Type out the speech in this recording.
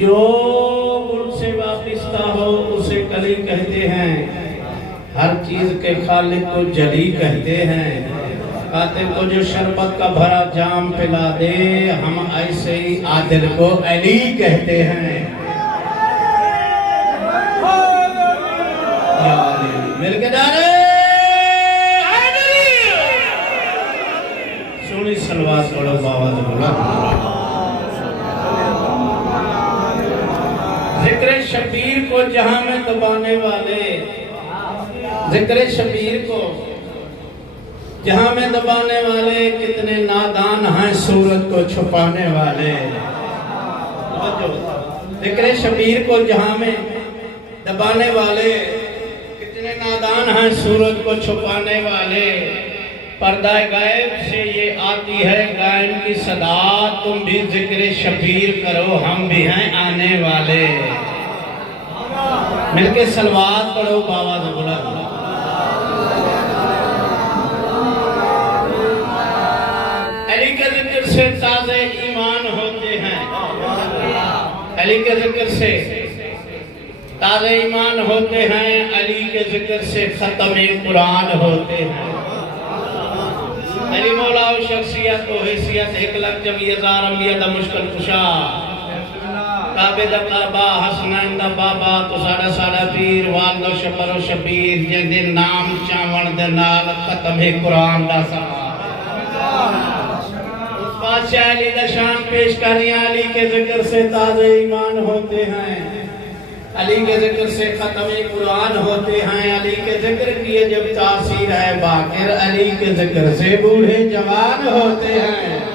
जो गुण से वापिस्ता हो उसे कली कहते हैं, हर चीज के खालिक को जली कहते हैं। कातिल को जो शरबत का भरा जाम पिला दे, हम ऐसे ही आदिल को अली कहते हैं। मिल के डाले सोनी सलवार पढ़ो बाबा तो बोला। जिक्र शबीर को जहां में दबाने वाले, जिक्र शबीर को जहां में दबाने वाले, कितने नादान हैं सूरत को छुपाने वाले। जिक्र शबीर को जहां में दबाने वाले, कितने नादान हैं सूरत को छुपाने वाले। पर्दा गायब से ये आती है गायन की सदा, तुम भी जिक्र शबीर करो हम भी हैं आने वाले। मिलके सलवात पढ़ो बाबा से बोला। अली के जिक्र से ताज़े ईमान होते हैं, अली के जिक्र से ताज़े ईमान होते हैं, अली के जिक्र से खत्म कुरान होते हैं। अली मौला शख्सियत को हैसियत 1,40,000 अंबिया दा मुश्किल कुशा, काबे दा काबा हसनैन दा बाबा, तो साडा पीर वालो शबरो शबीर, जिंदे नाम चावण दे नाल खत्म कुरान दा समा। बादशाह अली दा शान पेश करिया, अली के जिक्र से ताज़े ईमान होते हैं, अली के जिक्र से खत्म कुरान होते हैं। अली के जिक्र की जब तासीर है बाकिर, अली के जिक्र से बूढ़े जवान होते हैं।